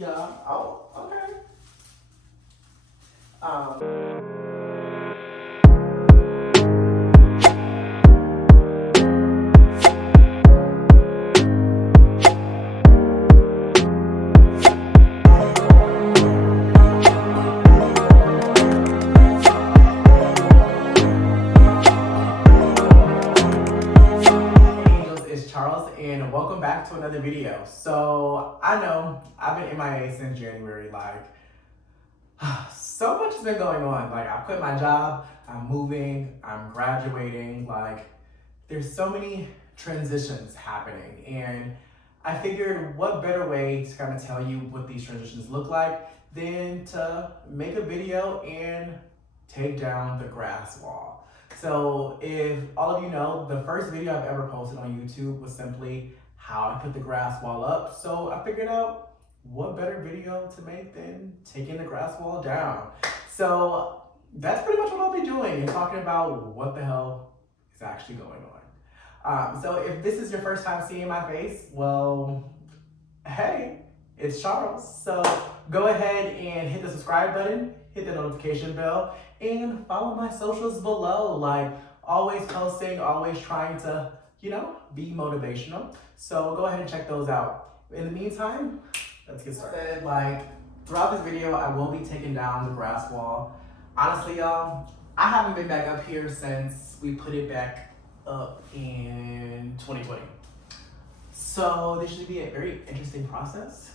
Yeah. Oh, okay. It's Charles, and welcome back to another video. So I know I've been MIA since January. Like, so much has been going on. Like, I quit my job, I'm moving, I'm graduating. Like, there's so many transitions happening, and I figured what better way to kind of tell you what these transitions look like than to make a video and take down the grass wall. So if all of you know, the first video I've ever posted on YouTube was simply how I put the grass wall up. So I figured out what better video to make than taking the grass wall down. So that's pretty much what I'll be doing and talking about what the hell is actually going on. So if this is your first time seeing my face, well, hey, it's Charles. So go ahead and hit the subscribe button, hit the notification bell, and follow my socials below. Like, always posting, always trying to, be motivational. So go ahead and check those out. In the meantime, let's get started. Like, throughout this video, I will be taking down the grass wall. Honestly, y'all, I haven't been back up here since we put it back up in 2020. So this should be a very interesting process.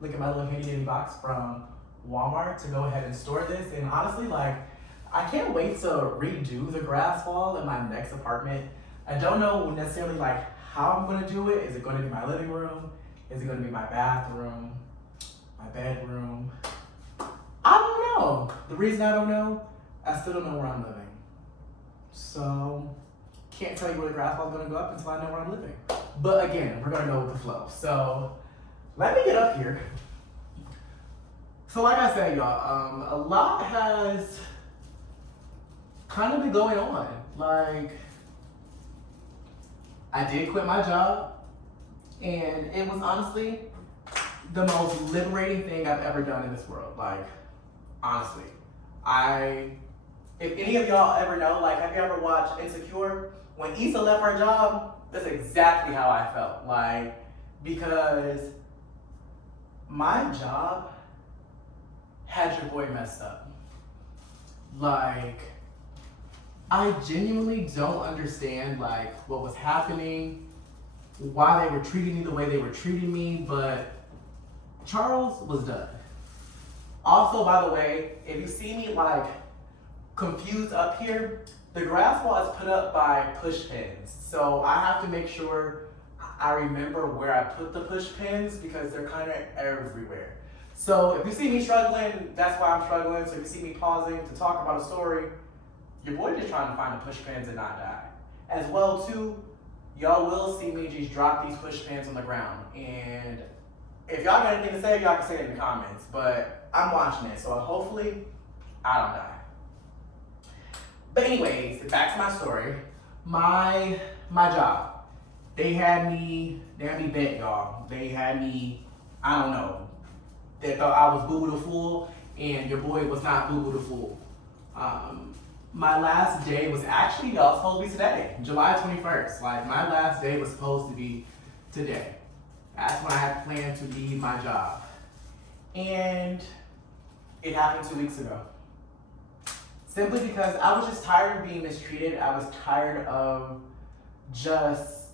Look at my little handy dandy box from Walmart to go ahead and store this. And honestly, like, I can't wait to redo the grass wall in my next apartment. I don't know necessarily like how I'm gonna do it. Is it gonna be my living room? Is it gonna be my bathroom? My bedroom? I don't know. The reason I don't know, I still don't know where I'm living. So, can't tell you where the grass wall is gonna go up until I know where I'm living. But again, we're gonna go with the flow. So, let me get up here. So like I said, y'all, a lot has kind of been going on. Like, I did quit my job, and it was honestly the most liberating thing I've ever done in this world. Like, honestly, if any of y'all ever know, like, have you ever watched Insecure? When Issa left her job, that's exactly how I felt. Like, because my job had your boy messed up. Like, I genuinely don't understand like what was happening, why they were treating me the way they were treating me, but Charles was done. Also, by the way, if you see me like confused up here, the grass wall is put up by push pins. So I have to make sure I remember where I put the push pins because they're kind of everywhere. So if you see me struggling, that's why I'm struggling. So if you see me pausing to talk about a story, your boy just trying to find the push pins and not die. As well too, y'all will see me just drop these push pins on the ground. And if y'all got anything to say, y'all can say it in the comments. But I'm watching it, so hopefully I don't die. But anyways, back to my story. My job. They had me bent, y'all. They had me, I don't know. They thought I was Boo Boo the Fool, and your boy was not Boo Boo the Fool. My last day was actually, y'all, supposed to be today, July 21st. Like, my last day was supposed to be today. That's when I had planned to leave my job. And it happened 2 weeks ago. Simply because I was just tired of being mistreated. I was tired of just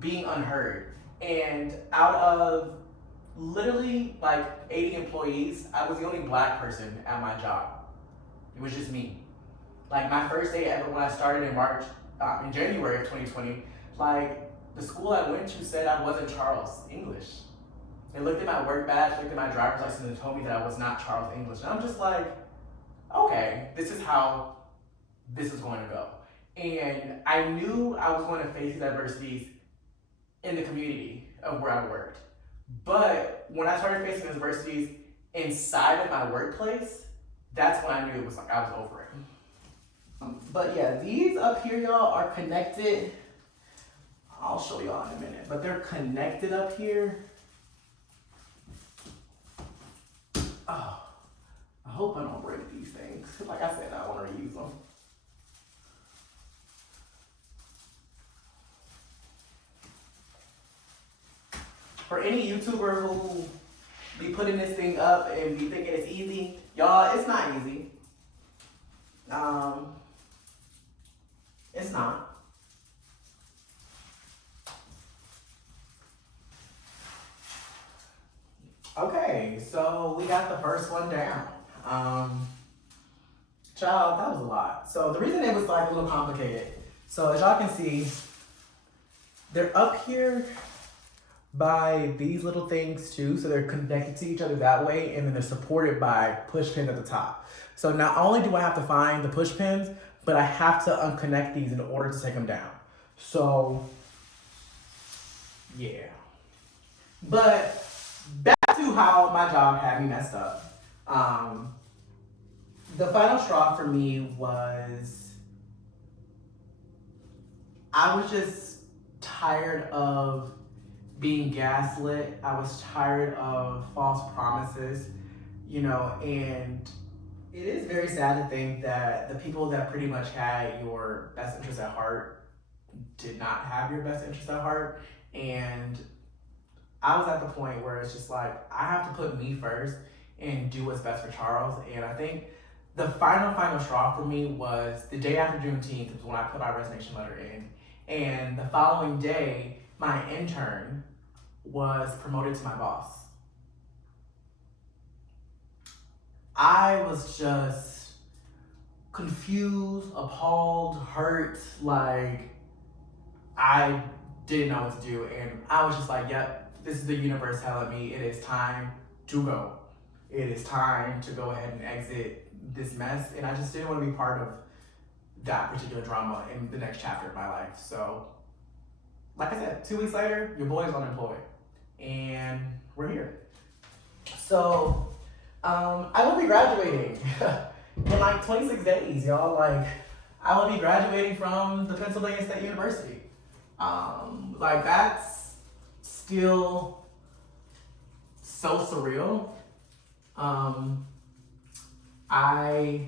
being unheard. And out of literally like 80 employees, I was the only black person at my job. It was just me. Like, my first day ever when I started in January of 2020, like, the school I went to said I wasn't Charles English. They looked at my work badge, looked at my driver's license, and told me that I was not Charles English. And I'm just like, okay, this is how this is going to go. And I knew I was going to face these adversities in the community of where I worked. But when I started facing adversities inside of my workplace, that's when I knew it was like I was over it. But yeah, these up here, y'all, are connected. I'll show y'all in a minute, but they're connected up here Oh, I hope I don't break these things. Like I said, I want to reuse them. For any YouTuber who be putting this thing up and be thinking it's easy, y'all, it's not easy. It's not. Okay, so we got the first one down. Child, that was a lot. So the reason it was like a little complicated, so as y'all can see, they're up here by these little things too, so they're connected to each other that way, and then they're supported by push pins at the top. So not only do I have to find the push pins, but I have to unconnect these in order to take them down. So, yeah. But back to how my job had me messed up. The final straw for me was, I was just tired of being gaslit. I was tired of false promises, you know, and it is very sad to think that the people that pretty much had your best interest at heart did not have your best interest at heart. And I was at the point where it's just like, I have to put me first and do what's best for Charles. And I think the final straw for me was the day after Juneteenth was when I put my resignation letter in. And the following day, my intern was promoted to my boss. I was just confused, appalled, hurt, like I didn't know what to do. And I was just like, yep, this is the universe telling me it is time to go. It is time to go ahead and exit this mess. And I just didn't want to be part of that particular drama in the next chapter of my life. So, like I said, 2 weeks later, your boy's unemployed. And we're here. So, I will be graduating in like 26 days, y'all. Like, I will be graduating from the Pennsylvania State University. Like, that's still so surreal. I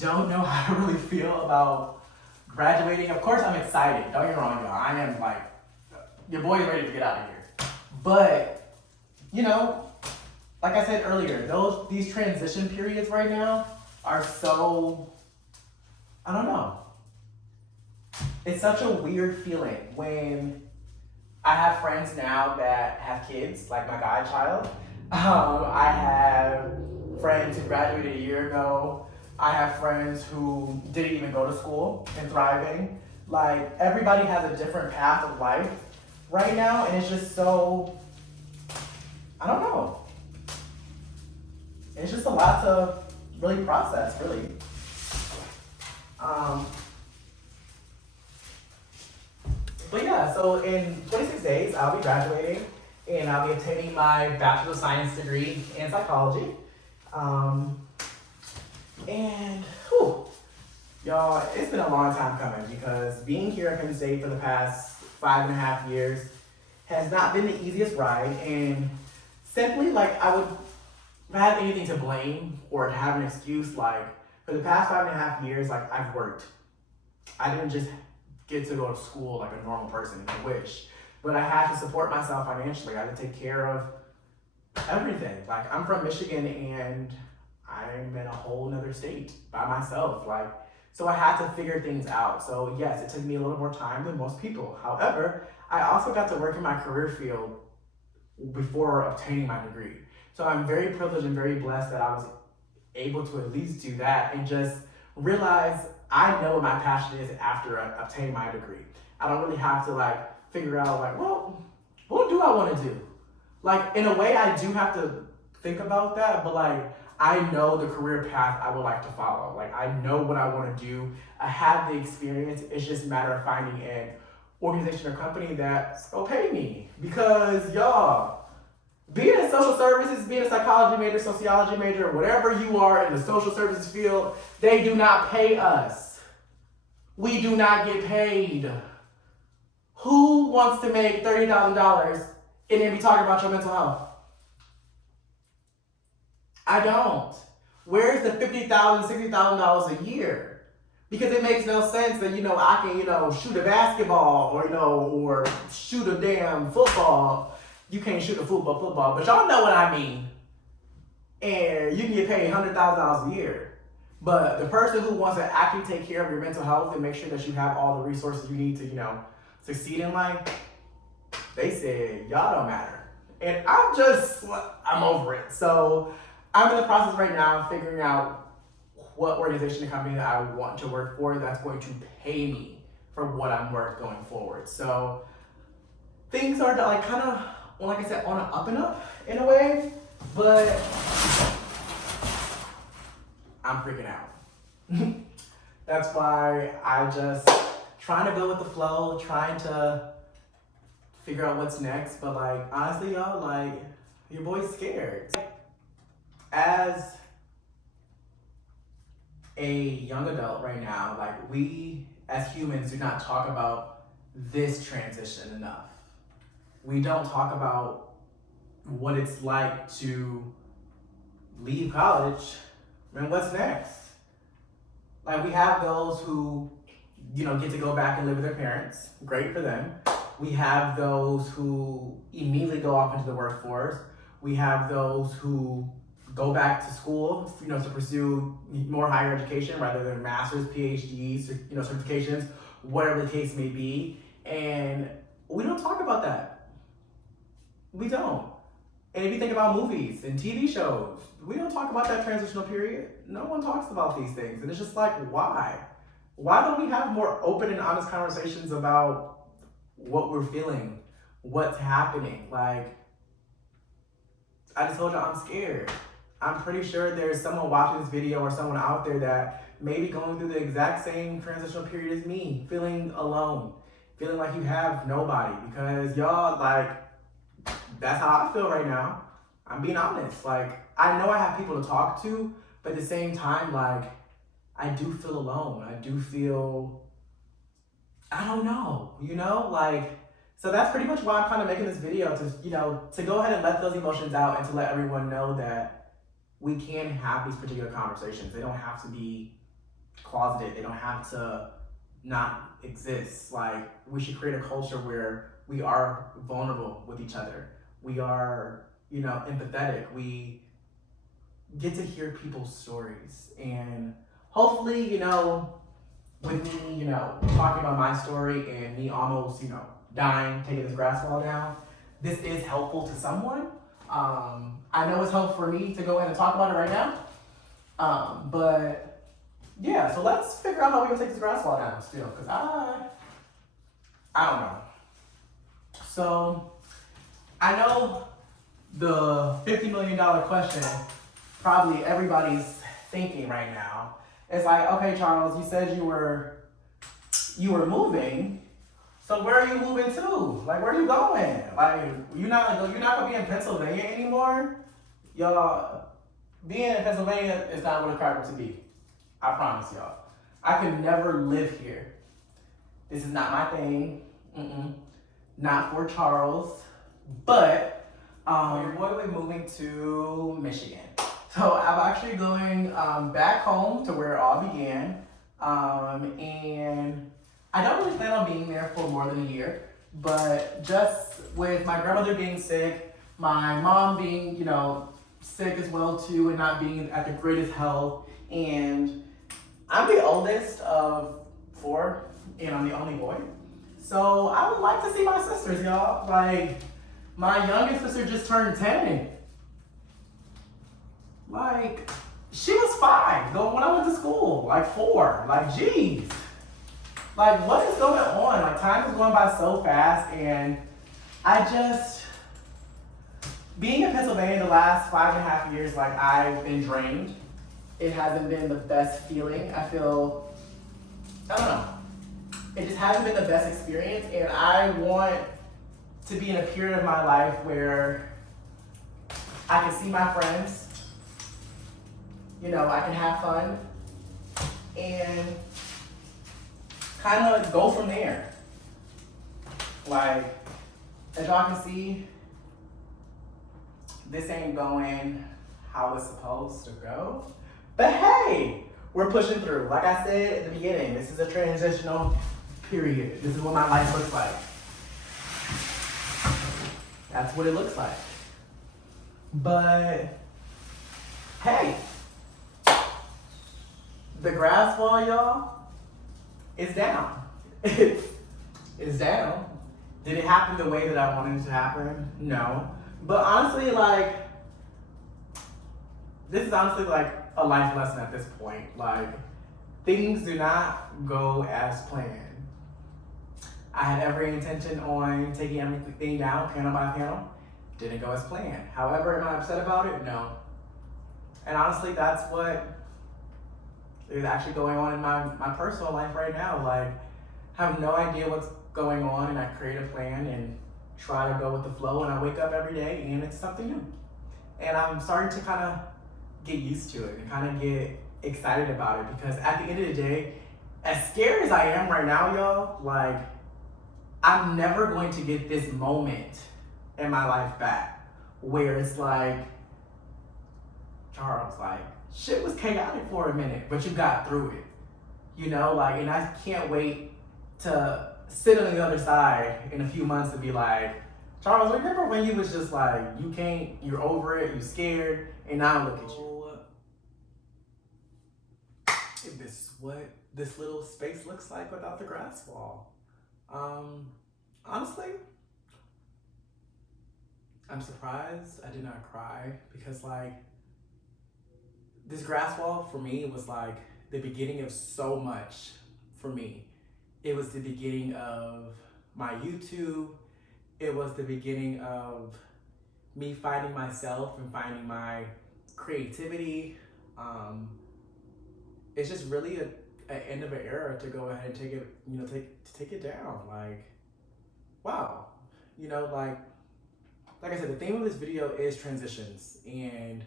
don't know how to really feel about graduating. Of course, I'm excited. Don't get me wrong, y'all. I am like, your boy is ready to get out of here. But, you know, like I said earlier, these transition periods right now are so, I don't know. It's such a weird feeling when I have friends now that have kids, like my godchild. I have friends who graduated a year ago. I have friends who didn't even go to school and thriving. Like, everybody has a different path of life right now, and it's just so, I don't know. It's just a lot to really process, really. But yeah, so in 26 days, I'll be graduating, and I'll be obtaining my Bachelor of Science degree in psychology. And whew, y'all, it's been a long time coming because being here at Penn State for the past 5.5 years has not been the easiest ride. And simply, like, I would have anything to blame or to have an excuse, like, for the past 5.5 years, like, I've worked. I didn't just get to go to school like a normal person, I wish. But I had to support myself financially. I had to take care of everything. Like, I'm from Michigan and I'm in a whole nother state by myself. Like, so I had to figure things out. So yes, it took me a little more time than most people. However, I also got to work in my career field before obtaining my degree. So I'm very privileged and very blessed that I was able to at least do that and just realize I know what my passion is after obtaining my degree. I don't really have to like figure out like, well, what do I want to do? Like, in a way, I do have to think about that, but like, I know the career path I would like to follow. Like, I know what I want to do. I have the experience. It's just a matter of finding an organization or company that's gonna pay me. Because y'all, being in social services, being a psychology major, sociology major, whatever you are in the social services field, they do not pay us. We do not get paid. Who wants to make $30,000 and then be talking about your mental health? I don't. Where's the $50,000, $60,000 a year? Because it makes no sense that, I can, shoot a basketball or shoot a damn football. You can't shoot a football, but y'all know what I mean. And you can get paid $100,000 a year. But the person who wants to actually take care of your mental health and make sure that you have all the resources you need to, succeed in life, they said, y'all don't matter. And I'm over it. So I'm in the process right now of figuring out what organization and company that I want to work for that's going to pay me for what I'm worth going forward. So things are like kind of, like I said, on an up and up in a way, but I'm freaking out. That's why I just trying to go with the flow, trying to figure out what's next. But like, honestly, y'all, like, your boy's scared. As a young adult right now, like, we as humans do not talk about this transition enough. We don't talk about what it's like to leave college and what's next. Like, we have those who, get to go back and live with their parents. Great for them. We have those who immediately go off into the workforce. We have those who go back to school, to pursue more higher education, rather than masters, PhDs, certifications, whatever the case may be. And we don't talk about that. We don't. And if you think about movies and TV shows, we don't talk about that transitional period. No one talks about these things. And it's just like, why? Why don't we have more open and honest conversations about what we're feeling, what's happening? Like, I just told you I'm scared. I'm pretty sure there's someone watching this video or someone out there that may be going through the exact same transitional period as me, feeling alone, feeling like you have nobody, because y'all, like, that's how I feel right now. I'm being honest. Like, I know I have people to talk to, but at the same time, like, I do feel alone. I do feel, I don't know, like, so that's pretty much why I'm kind of making this video, to go ahead and let those emotions out and to let everyone know that we can have these particular conversations. They don't have to be closeted. They don't have to not exist. Like, we should create a culture where we are vulnerable with each other. We are, empathetic. We get to hear people's stories. And hopefully, with me, talking about my story and me almost, dying, taking this grass wall down, this is helpful to someone. I know it's helpful for me to go ahead and talk about it right now. But yeah, so let's figure out how we're gonna take this grass wall down still, because I don't know. So I know the $50 million question probably everybody's thinking right now. It's like, okay, Charles, you said you were moving. So where are you moving to? Like, where are you going? Like, you're not gonna be in Pennsylvania anymore? Y'all, being in Pennsylvania is not what it's cracked to be. I promise y'all. I could never live here. This is not my thing. Not for Charles. But your boy will be moving to Michigan. So I'm actually going back home to where it all began. And I don't really plan on being there for more than a year, but just with my grandmother being sick, my mom being, sick as well too, and not being at the greatest health, and I'm the oldest of 4, and I'm the only boy. So I would like to see my sisters, y'all. Like, my youngest sister just turned 10. Like, she was 5 when I went to school, like 4, like, geez. Like, what is going on? Like, time is going by so fast, and being in Pennsylvania the last 5.5 years, like, I've been drained. It hasn't been the best feeling. I don't know. It just hasn't been the best experience, and I want to be in a period of my life where I can see my friends, I can have fun, and kind of go from there. Like, as y'all can see, this ain't going how it's supposed to go. But hey, we're pushing through. Like I said at the beginning, this is a transitional period. This is what my life looks like. That's what it looks like. But hey, the grass wall, y'all, is down. It's down. Did it happen the way that I wanted it to happen? No. But honestly, like, this is honestly like a life lesson at this point. Like, things do not go as planned. I had every intention on taking everything down, panel by panel. Didn't go as planned. However, am I upset about it? No. And honestly, that's what is actually going on in my personal life right now. Like, I have no idea what's going on, and I create a plan and try to go with the flow, and I wake up every day and it's something new. And I'm starting to kind of get used to it and kind of get excited about it, because at the end of the day, as scared as I am right now, y'all, like, I'm never going to get this moment in my life back where it's like, Charles, like, shit was chaotic for a minute, but you got through it. You know, like, and I can't wait to sit on the other side in a few months and be like, Charles, remember when you was just like, you're over it, you're scared, and now look at you. This is what this little space looks like without the grass wall. Honestly, I'm surprised I did not cry, because like, this grass wall for me was like the beginning of so much for me. It was the beginning of my YouTube. It was the beginning of me finding myself and finding my creativity. It's just really an end of an era to go ahead and take it, take it down. Like, wow, like I said, the theme of this video is transitions, and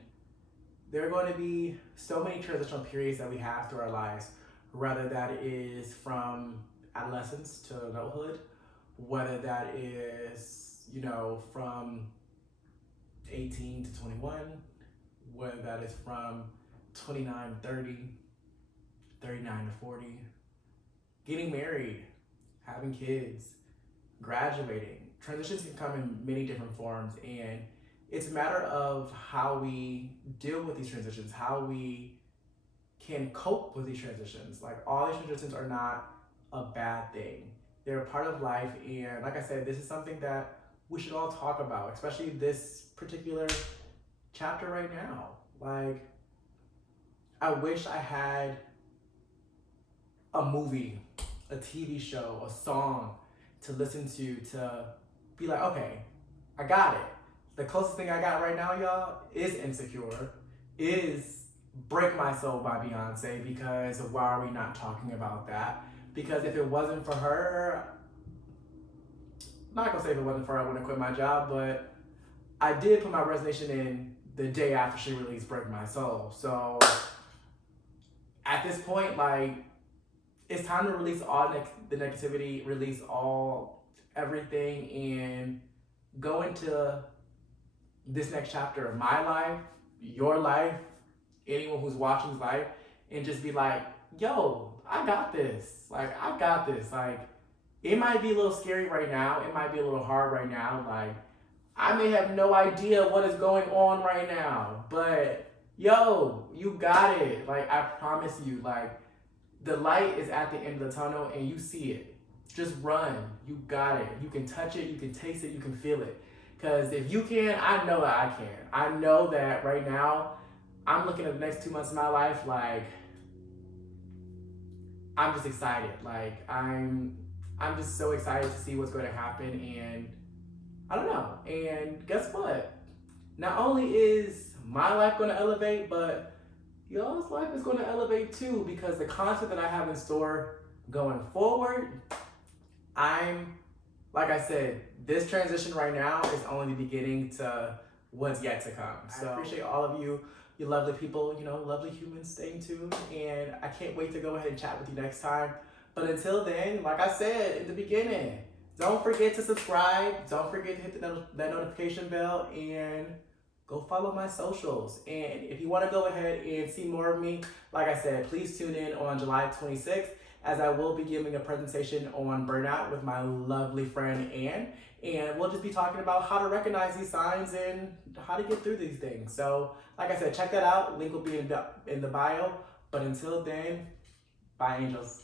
there are going to be so many transitional periods that we have through our lives, whether that is from adolescence to adulthood, whether that is, from 18 to 21, whether that is from 29 to 30, 39 to 40, getting married, having kids, graduating. Transitions can come in many different forms, and it's a matter of how we deal with these transitions, how we can cope with these transitions. Like, all these transitions are not a bad thing. They're a part of life, and like I said, this is something that we should all talk about, especially this particular chapter right now. Like, I wish I had a movie, a TV show, a song to listen to be like, okay, I got it. The closest thing I got right now, y'all, is Insecure, is Break My Soul by Beyoncé, because why are we not talking about that? Because if it wasn't for her, I'm not gonna say if it wasn't for her, I wouldn't quit my job, but I did put my resignation in the day after she released Break My Soul. So at this point, like, it's time to release all the negativity, release everything, and go into this next chapter of my life, your life, anyone who's watching's life, and just be like, yo, I got this. Like, I got this. Like, it might be a little scary right now. It might be a little hard right now. Like, I may have no idea what is going on right now, but yo, you got it. Like, I promise you, like, the light is at the end of the tunnel and you see it. Just run. You got it. You can touch it. You can taste it. You can feel it. Because if you can, I know that I can. I know that right now, I'm looking at the next 2 months of my life, like, I'm just excited. Like, I'm just so excited to see what's going to happen, and I don't know. And guess what? Not only is my life going to elevate, but y'all's life is going to elevate too, because the content that I have in store going forward, like I said, this transition right now is only the beginning to what's yet to come. So I appreciate all of you lovely people, lovely humans staying tuned, and I can't wait to go ahead and chat with you next time. But until then, like I said in the beginning, don't forget to subscribe, don't forget to hit that notification bell, and go follow my socials. And if you want to go ahead and see more of me, like I said, please tune in on July 26th, as I will be giving a presentation on burnout with my lovely friend Ann. And we'll just be talking about how to recognize these signs and how to get through these things. So, like I said, check that out. Link will be in the bio. But until then, bye, angels.